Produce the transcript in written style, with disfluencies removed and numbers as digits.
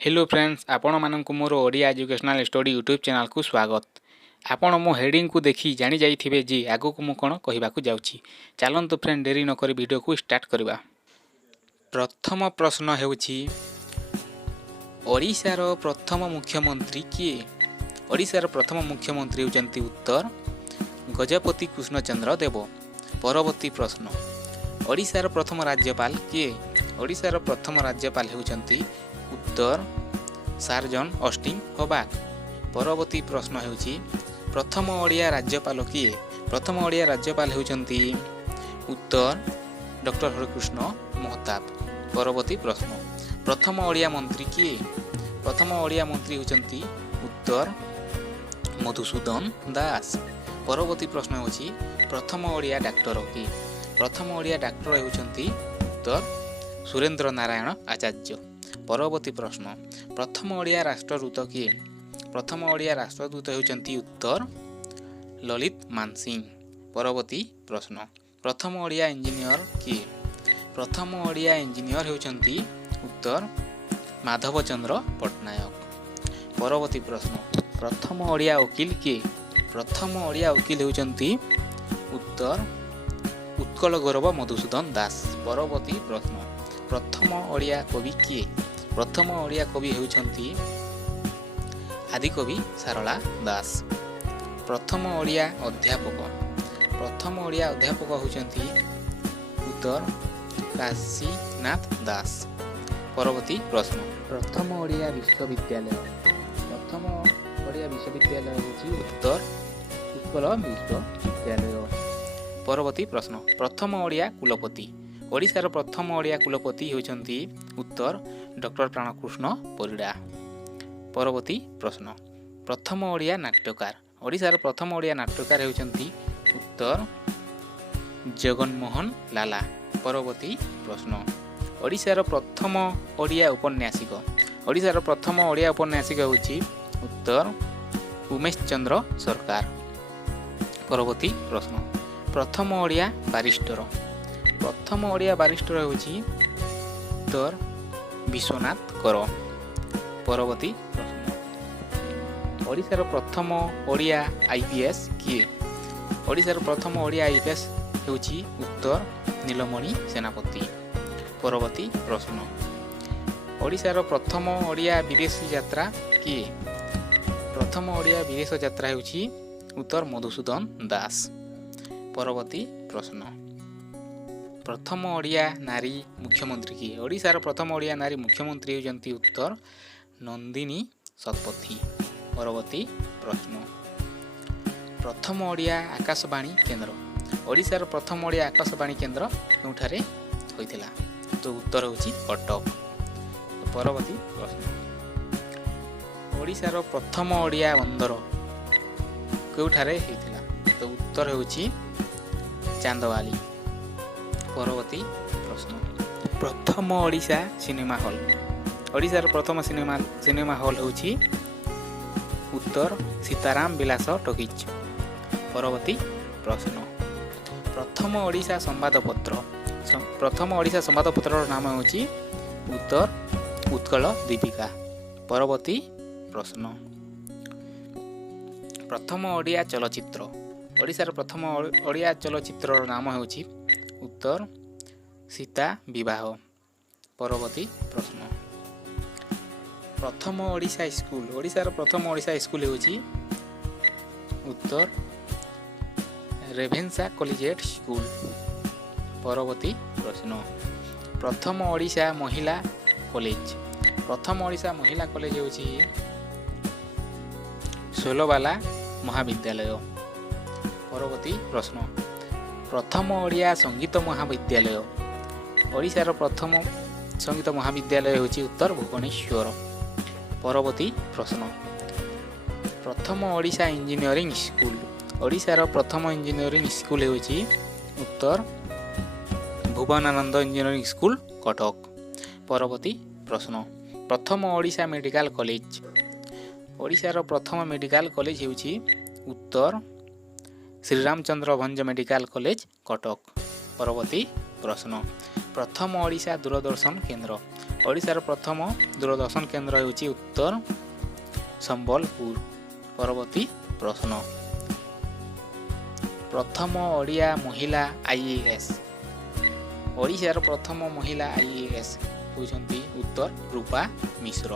Hello friends आपण मानक मोर Odia educational study YouTube channel को स्वागत। आपण मो हेडिंग को देखि जानि जाइथिबे जे आगो को मु कोन कहिबाकू जाउछि। चलंतु फ्रेंड देरी न करी वीडियो को स्टार्ट करबा। प्रथम प्रश्न हेउछि ओडिसा रो प्रथम मुख्यमंत्री किए? ओडिसा रो प्रथम मुख्यमंत्री होचंती उत्तर गजपति कृष्णचंद्र देव। परवर्ती प्रश्न ओडिसा रो प्रथम राज्यपाल किए? ओडिसा रो प्रथम राज्यपाल हेउचंती उत्तर सार्जन ऑस्टिन हबाक। परवर्ती प्रश्न हेउछि प्रथम ओडिया राज्यपाल किए? प्रथम ओडिया राज्यपाल हेउचंती उत्तर डॉक्टर हरकृष्ण महताब। परवर्ती प्रश्न प्रथम ओडिया मंत्री किए? प्रथम ओडिया मंत्री हेउचंती उत्तर मधुसूदन दास। परवर्ती प्रश्न हेउछि प्रथम ओडिया डाक्टर किए? प्रथम ओडिया डाक्टर हेउचंती उत्तर सुरेंद्र नारायण आचार्य। परवर्ती प्रश्न प्रथम ओडिया राष्ट्रदूत किए? प्रथम ओडिया राष्ट्रदूत हेउचंती उत्तर ललित मानसिंह। परवर्ती प्रश्न प्रथम ओडिया इंजीनियर किए? प्रथम ओडिया इंजीनियर हेउचंती उत्तर माधव चंद्र पट्टनायक। परवर्ती प्रश्न प्रथम ओडिया वकील किए? प्रथम ओडिया वकील हेउचंती उत्तर उत्कल गौरव मधुसूदन दास। परवर्ती प्रश्न प्रथम ओडिया कवि किए? प्रथम ओडिया कवि हेउचंती आदिकवि सारला दास। प्रथम ओडिया अध्यापक प्रथम ओडिया अध्यापक हेउचंती उत्तर काशीनाथ दास। परवर्ती प्रश्न प्रथम ओडिया विश्वविद्यालय प्रथम ओडिया विश्वविद्यालय हेउची उत्तर उत्कल विश्वविद्यालय। परवर्ती प्रश्न प्रथम ओडिया कुलपति ओडिशार प्रथम ओडिया कुलपति हेउचंती उत्तर डॉक्टर प्राणकृष्ण परिडा। परवर्ती प्रश्न प्रथम ओडिया नाट्यकार ओडिशार प्रथम ओडिया नाट्यकार हेउचंती उत्तर जगनमोहन लाला। परवर्ती प्रश्न ओडिशार प्रथम ओडिया उपन्यासिक ओडिशार प्रथम ओडिया उपन्यासिक हेउची उत्तर उमेश चंद्र सरकार। परवर्ती प्रश्न प्रथम ओडिया बारिस्टर प्रथम ओडिया बारिस्टर हेउची उत्तर विश्वनाथ कर। परवर्ती प्रश्न ओडिशार प्रथम ओडिया आईपीएस किए? ओडिशार प्रथम ओडिया आईपीएस हेउची उत्तर नीलमणि सेनापति। परवर्ती प्रश्न ओडिशार प्रथम ओडिया विदेशी यात्रा किए? प्रथम ओडिया विदेश यात्रा हेउची उत्तर मधुसूदन दास। परवर्ती प्रश्न प्रथम ओडिया नारी मुख्यमंत्री किए? ओडिशार प्रथम ओडिया नारी मुख्यमंत्री हेउचंती उत्तर नंदिनी शतपथी। परवर्ती प्रश्न प्रथम ओडिया आकाशवाणी केंद्र ओडिशार प्रथम ओडिया आकाशवाणी केंद्र केउठारे होइतिला? तो उत्तर होउची कटक। परवर्ती प्रश्न ओडिशार प्रथम ओडिया बंदर केउठारे होइतिला? तो उत्तर होउची चांदवाली। परवर्ती प्रश्न प्रथम ओडिशा सिनेमा हॉल ओडिशार प्रथम सिनेमा हॉल होउची उत्तर सीताराम विलास टॉकीज। परवर्ती प्रश्न प्रथम ओडिशा संवादपत्र प्रथम ओडिशा संवादपत्र नाम होउची उत्तर उत्कल दीपिका। परवर्ती प्रश्न प्रथम ओडिया चलचित्र ओडिशार प्रथम ओडिया चलचित्र नाम होउची उत्तर सीता विवाह। परवर्ती प्रश्न प्रथम ओडिशा स्कूल ओडिशार प्रथम ओडिशा स्कूल होउची उत्तर रेभेन्सा कॉलेजिएट स्कूल। परवर्ती प्रश्न प्रथम ओडिशा महिला कॉलेज प्रथम ओडिशा महिला कॉलेज होउची सोलबाला महाविद्यालय। परवर्ती प्रश्न प्रथम ओडिया संगीत महाविद्यालय ओडिशार प्रथम संगीत महाविद्यालय होउची उत्तर भुवनेश्वर। परवर्ती प्रश्न प्रथम ओडिशा इंजीनियरिंग स्कूल ओडिशार प्रथम इंजीनियरिंग स्कूल होउची उत्तर भुवनानंद इंजीनियरिंग स्कूल कटक। परवर्ती प्रश्न प्रथम ओडिशा मेडिकल कॉलेज ओडिशार प्रथम मेडिकल कॉलेज होउची उत्तर श्रीरामचंद्र भंज मेडिकल कॉलेज कटक। परवर्ती प्रश्न प्रथम ओडिशा दूरदर्शन केंद्र ଓଡ଼ିଶାର ପ୍ରଥମ ଦୂରଦର୍ଶନ କେନ୍ଦ୍ର ହେଉଛି ଉତ୍ତର ସମ୍ବଲପୁର। ପରବର୍ତ୍ତୀ ପ୍ରଶ୍ନ, ପ୍ରଥମ ଓଡ଼ିଆ ମହିଳା IAS। ଓଡ଼ିଶାର ପ୍ରଥମ ମହିଳା IAS ହେଉଛନ୍ତି ଉତ୍ତର ରୂପା ମିଶ୍ର।